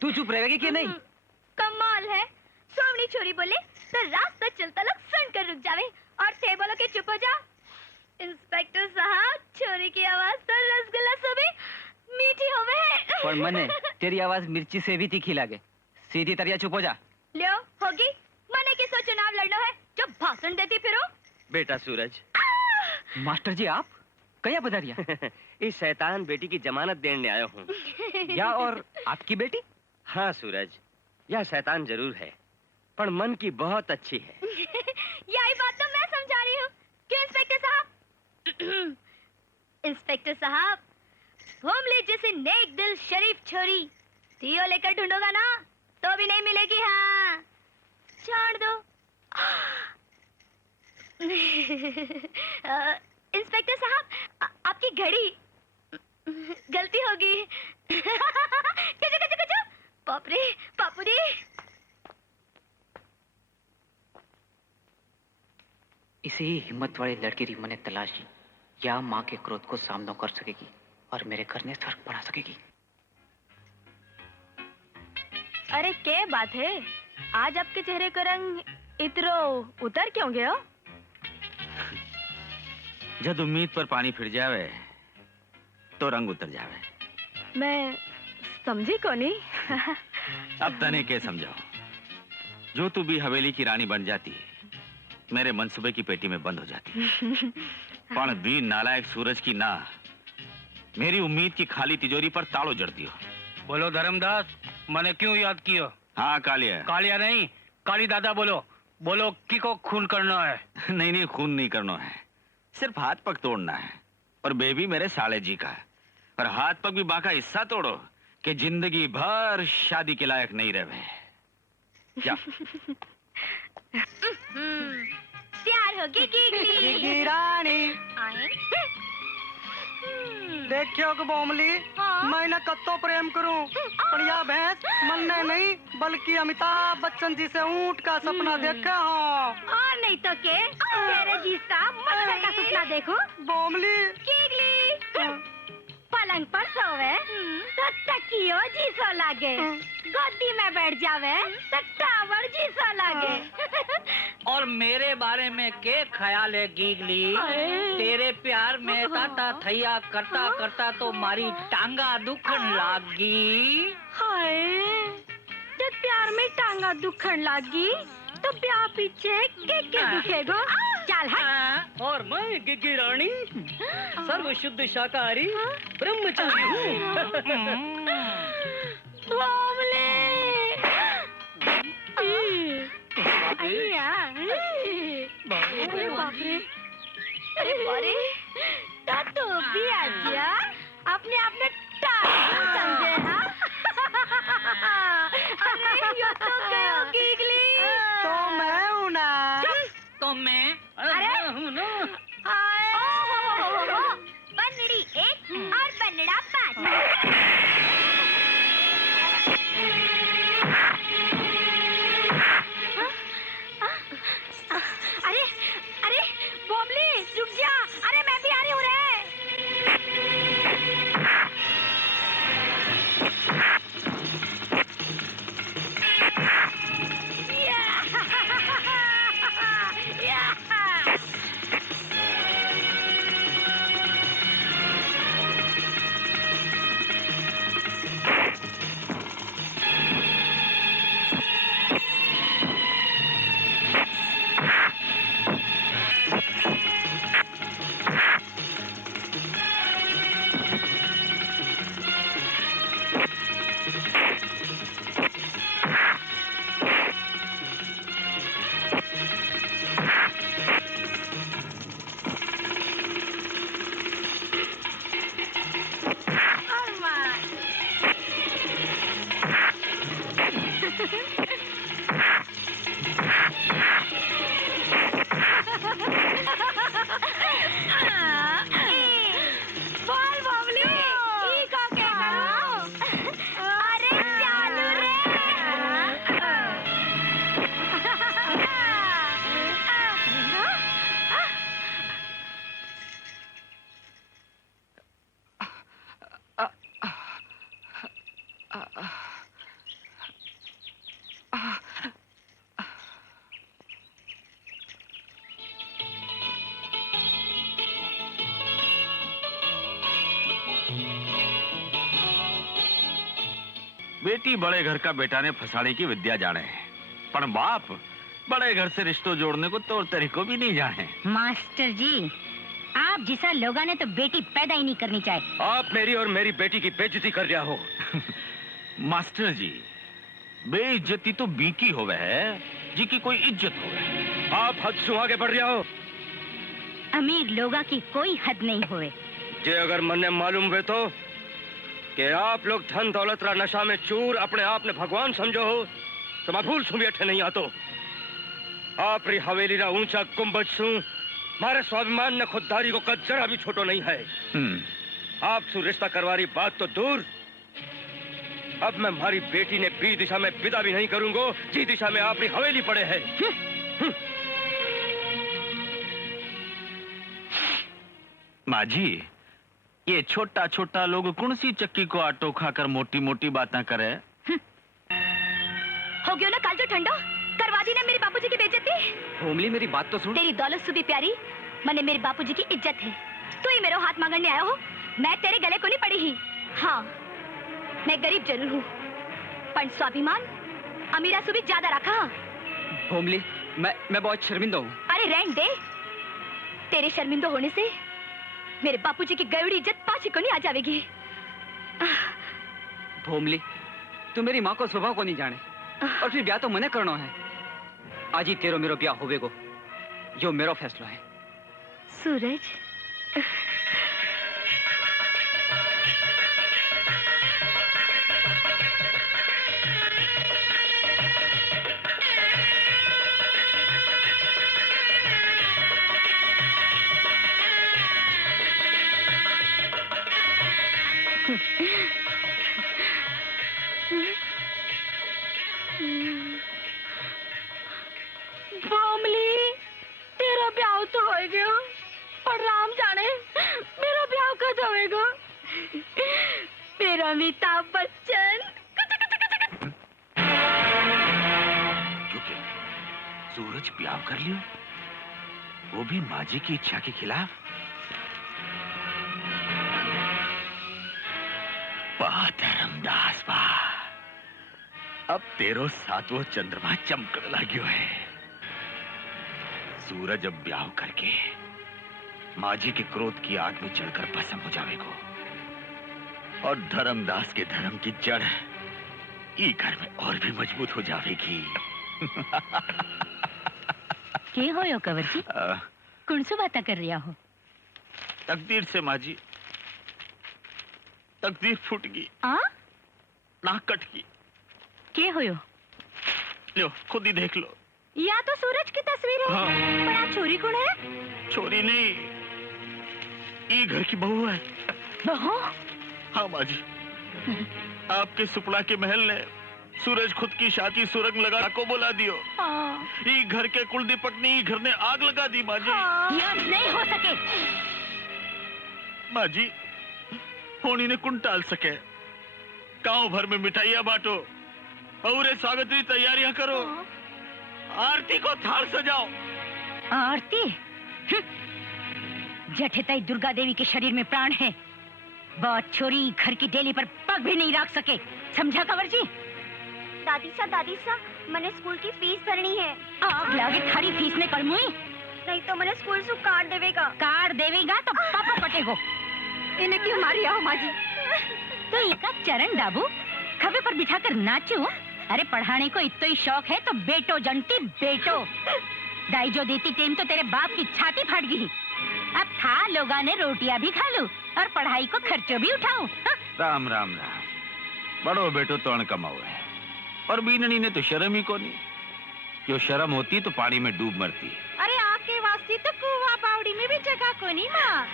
तू चुप रहेगी कि नहीं? कमाल है, सोवनी छोरी बोले तो रास्ता चलता लोग सुन कर रुक जावे और ते बोलो के चुप हो जा। इंस्पेक्टर साहब, छोरी की आवाज तो रसगुल्ला से भी मीठी होवे। पर मने तेरी आवाज मिर्ची से भी तीखी लागे। सीधी तरिया चुप हो जा। लियो होगी, मने किसो चुनाव लड़ना है जो भाषण देती फिरो। बेटा सूरज। मास्टर जी आप कया पधारिया? इस शैतान बेटी की जमानत देने आया हूँ। या और आपकी बेटी? हाँ सूरज, यह शैतान जरूर है पर मन की बहुत अच्छी है। यही बात तो मैं समझा रही हूँ कि इंस्पेक्टर साहब इंस्पेक्टर साहब, भोमले जैसे नेक दिल शरीफ छोरी दियो लेकर ढूंढोगा ना तो भी नहीं मिलेगी। हाँ छोड़ दो। इंस्पेक्टर साहब, आपकी घड़ी गलती होगी। कचो कचो कचो, बापरे बापूरे। इसी हिम्मत वाले लड़की री मने तलाशी या माँ के क्रोध को सामना कर सकेगी और मेरे घर में फर्क पड़ा सकेगी। अरे क्या बात है, आज आपके चेहरे का रंग इतरो उतर क्यों गया? जब उम्मीद पर पानी फिर जावे तो रंग उतर जावे। मैं समझी को नहीं। अब तने के समझाओ, जो तू भी हवेली की रानी बन जाती मेरे मनसूबे की पेटी में बंद हो जाती। पण भी नालायक सूरज की ना मेरी उम्मीद की खाली तिजोरी पर तालो जड़ती हो। बोलो धर्मदास, मैंने क्यों याद किया? हाँ कालिया। कालिया नहीं, काली दादा बोलो। बोलो की को खून करना है। नहीं नहीं, खून नहीं करना है, सिर्फ हाथ पग तोड़ना है। और बेबी मेरे साले जी का है। और हाथ पग भी बाका हिस्सा तोड़ो कि जिंदगी भर शादी के लायक नहीं रहे। क्या तैयार होगी गिगली रानी? देखियो कि बोमली, मैं न कत्तो प्रेम करूं पर यह भैंस मनने नहीं बल्कि अमिताभ बच्चन जी से ऊंट का सपना देखा हो। और नहीं तो के तेरे जैसा मच्छर का सपना देखो। बोमली गिगली पलंग पर सोवे तो तकियो जीसो लागे, गोदी में बैठ जावे तो टावर जीसो लागे। और मेरे बारे में के ख्याल है गीगली? तेरे प्यार में ताता थैया करता करता तो मारी टांगा दुखन लागी। हाय, जब प्यार में टांगा दुखन लागी तो ब्याह पीछे के दुखेगो। चल हट। और मैं गिग्गी रानी सर्व शुद्ध शाकाहारी ब्रह्मचारी हूँ। अरे बाप रे, अरे बारे, तो भी आ गया अपने आप में समझे। हाँ अरे यो तो गयो गिगली। तो मैं हूँ ना। तो मैं हूँ ना। बनड़ी एक और बनड़ा पाँच। अरे अरे बोमली रुक जा, अरे मैं भी आ रही हूँ रे। बोल बोमली, ई को के करो? अरे चालू रे। बेटी बड़े घर का बेटा ने फसाने की विद्या जाने है, पर बाप बड़े घर से रिश्तों जोड़ने को तौर तरीकों भी नहीं जाने। मास्टर जी, आप जैसा लोगा ने तो बेटी पैदा ही नहीं करनी चाहिए। आप मेरी और मेरी बेटी की बेइज्जती कर रहा हो। मास्टर जी, बेइज्जती तो बी की होवे है, जी की कोई इज्जत होवे। आप हद से आगे बढ़ रहा हो। अमीर लोगा की कोई हद नहीं हुए। जे अगर मन्ने मालूम हुए तो कि आप लोग धन दौलत रा नशा में चूर अपने आप ने भगवान समझो हो, तो मैं भूल सु बैठे नहीं आतो। आप री हवेली रा ऊंचा गुंबद सु मारे स्वाभिमान ने खुददारी को कद जरा भी छोटो नहीं है। आप सु रिश्ता करवारी बात तो दूर, अब मैं हमारी बेटी ने बी दिशा में विदा भी नहीं करूंगा, जी दिशा में आपकी हवेली पड़े है। माँ जी, ये छोटा छोटा लोग कौन सी चक्की को आटो खाकर मोटी मोटी बातें करे। हो गयो ना काल जो ठंडो, करवा दी ना मेरे बापूजी की बेइज्जती। होमली मेरी बात तो सुन। तेरी दौलत सुबह प्यारी, मने मेरे बापूजी की इज्जत है। तू ही मेरे हाथ मांगने आया हो, मैं तेरे गले को नहीं पड़ी ही। हाँ, मैं गरीब जरूर हूँ, पर स्वाभिमान अमीरा सुबह ज्यादा रखा। होमली, मैं बहुत शर्मिंदा हूँ। अरे रहने दे, तेरे शर्मिंदा होने से मेरे बापूजी की गई इज्जत पाछी को नहीं आ जाएगी। होमली, तू मेरी माँ को स्वभाव को नहीं जाने, और फिर ब्याह तो मने करना है। आज ही तेरो मेरो ब्याह होवेगो, जो मेरो फैसला है। सूरज, बोमली, तेरा ब्याह तो हो गया, और राम जाने मेरा ब्याह कब होएगा। मेरा अमिताभ बच्चन। क्योंकि सूरज ब्याह कर लियो, वो भी माँ जी की इच्छा के खिलाफ। वाह धर्मदास वाह, अब तेरो सातवो चंद्रमा चमकने लाग्यो है। सूरज अब ब्याह करके माँ जी के क्रोध की आग में जलकर भस्म हो जाएगो, और धर्मदास के धर्म की जड़ ई घर में और भी मजबूत हो जाएगी। के हो यो कंवर जी? कौन सी बातें कर रहा हो? तकदीर से माँ जी, तकदीर फूट गई, नाक कट गई। के हो यो? लो खुद ही देख लो। या तो सूरज की तस्वीर है। हाँ। पर आप छोरी कौन है? छोरी नहीं, ये घर की बहू है। बहू? हाँ माँ जी, आपके सुपड़ा के महल ने सूरज खुद की शादी सुरंग लगा को बोला दियो। हाँ। ये घर के कुलदीपक ने ये घर ने आग लगा दी माँ जी। ये नहीं हो सके। माँ जी, होनी ने कुन टाल सके। गांव भर में मिठाइयाँ बांटो और स्वागत की तैयारियां करो। आरती को थाल सजाओ। आरती? जठेताई दुर्गा देवी के शरीर में प्राण है। बात छोरी घर की डेली पर पग भी नहीं रख सके, समझा कंवर जी? दादी सा, मैंने स्कूल की फीस भरनी है। आग लागे थारी फीस ने कड़मुई। नहीं तो मैंने स्कूल से कार्ड देवेगा। कार्ड देवेगा तो पापा पटेगो। इन्हें क्यों मारी आओ माँ जी? तो इनका चरण दाबू खबे पर बिठाकर नाचू। अरे पढ़ाने को इतना ही शौक है तो बेटो जंटी बेटो। दाई जो देती टेम तो तेरे बाप की छाती फाट गई। अब था लोगा ने रोटियां भी खा लूं और पढ़ाई को खर्चो भी उठाऊं। राम राम राम, बड़ो बेटो तो अण कमाओ है, और बीननी ने तो शर्म ही को नहीं। क्यों शर्म होती तो पानी में डूब मरती। अरे आपके वास्ते तो कुआ बावड़ी में भी जगह को नहीं माँ।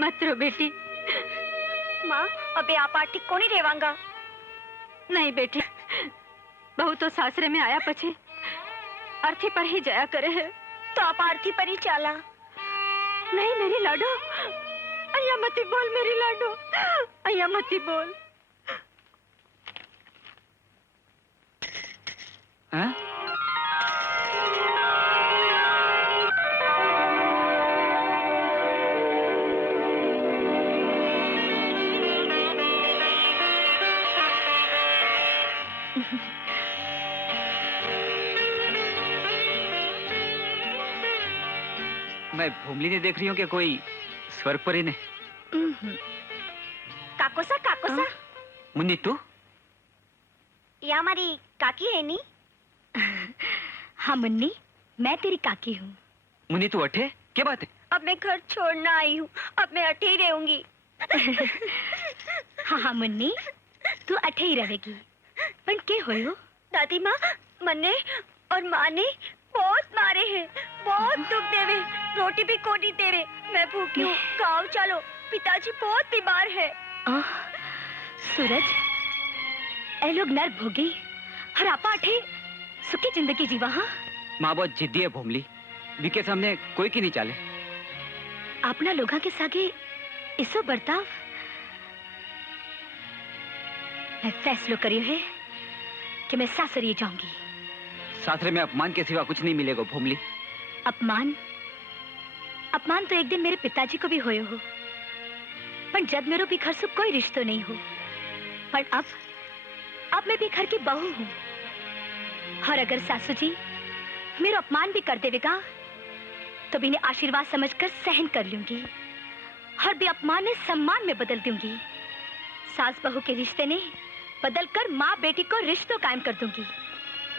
मत रो बेटी। माँ, अबे आप आरती को नहीं रेवांगा। नहीं बेटी, बहू तो सासरे में आया पछे अर्थी पर ही जाया करे है, तो आप आरती पर ही चाला। नहीं मेरी लाडो, अय्या मती बोल मेरी लाडो, अय्या मती बोल। हाँ? मैं भूमली ने देख रही हूँ कि कोई स्वर्ग परी ने। काकोसा काकोसा मुन्नी तू? ये हमारी काकी है नी? हाँ मुन्नी, मैं तेरी काकी हूँ। मुन्नी तू अठे क्या बात है? अब मैं घर छोड़ना आई हूँ, अब मैं अठे ही रहूंगी। हाँ हाँ मुन्नी, तू अठे ही रहेगी। पर के हो? दादी माँ मन्ने और माँ ने बहुत मारे हैं, बहुत दुख देवे, रोटी भी कोनी देवे। मैं भूखी हूँ, गाँव चलो, पिताजी बहुत बीमार है। सूरज, ए लोग नर भोगी और आपा अठे सुखी जिंदगी जीवा। हाँ माँ बहुत जिद्दी है भूमली, विके सामने कोई की नहीं चाले। अपना लोगा के सागे इसो बर्ताव मैं फैसलो करियो है कि मैं सासरिए जाऊंगी। सासरे में अपमान के सिवा कुछ नहीं मिलेगा भूमली। अपमान? अपमान तो एक दिन मेरे पिताजी को भी होए हो, पर जब मेरो भी घर से कोई रिश्तो नहीं हो। पर अब मैं भी घर की बहू हूँ, और अगर सासू जी मेरा अपमान भी कर देवेगा तो भी इन्हें आशीर्वाद समझकर सहन कर लूंगी, और भी अपमान ने सम्मान में बदल दूंगी। सास बहू के रिश्ते ने बदलकर माँ बेटी को रिश्तों कायम कर दूंगी।